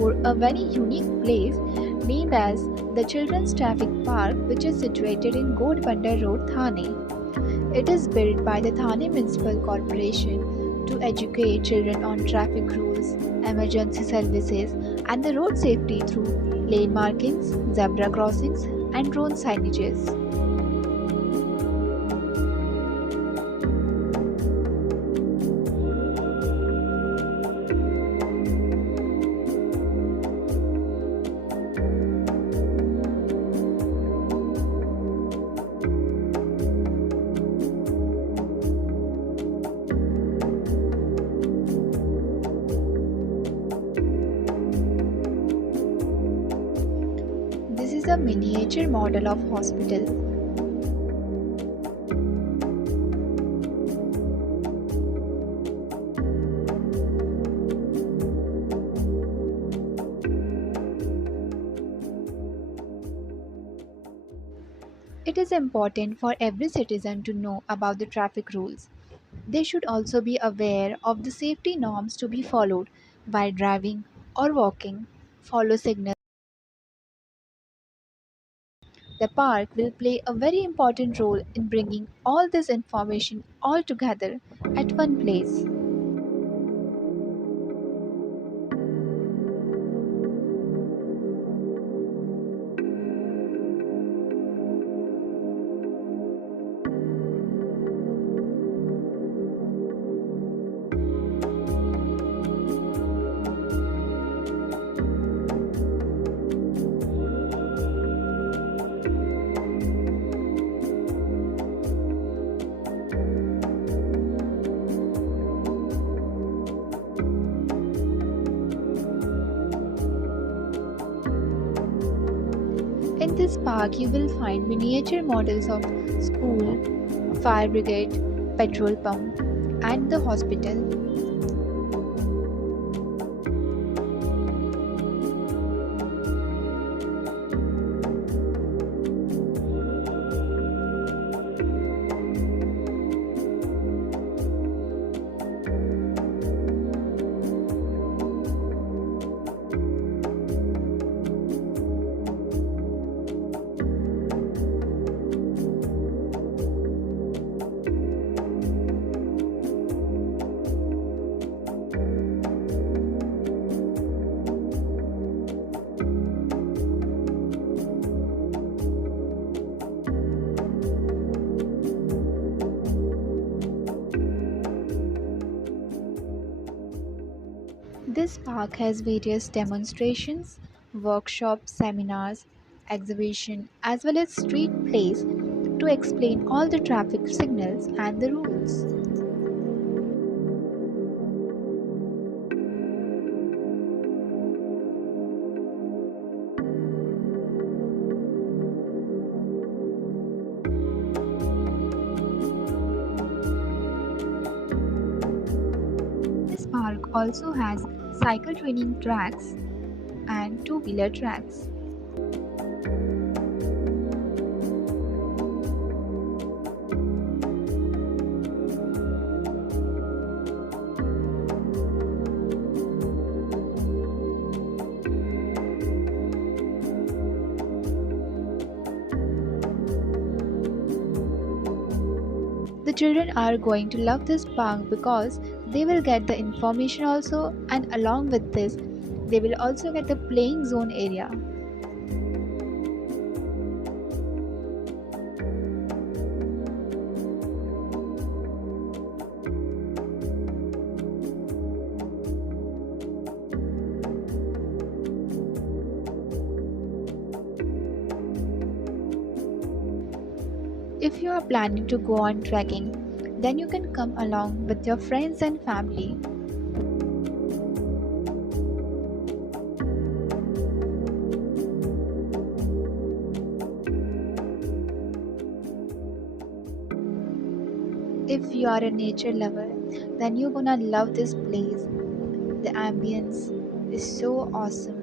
explore a very unique place named as the Children's Traffic Park, which is situated in Ghodbunder Road, Thane. It is built by the Thane Municipal Corporation to educate children on traffic rules, emergency services, and the road safety through lane markings, zebra crossings, and drone signages. This is a miniature model of hospital. It is important for every citizen to know about the traffic rules. They should also be aware of the safety norms to be followed while driving or walking. Follow signals. The park will play a very important role in bringing all this information all together at one place. In this park, you will find miniature models of school, fire brigade, petrol pump, and the hospital. This park has various demonstrations, workshops, seminars, exhibition, as well as street plays to explain all the traffic signals and the rules. This park also has cycle training tracks and two-wheeler tracks. The children are going to love this park because they will get the information also, and along with this they will also get the playing zone area. If you are planning to go on trekking, then you can come along with your friends and family. If you are a nature lover, then you're gonna love this place. The ambience is so awesome.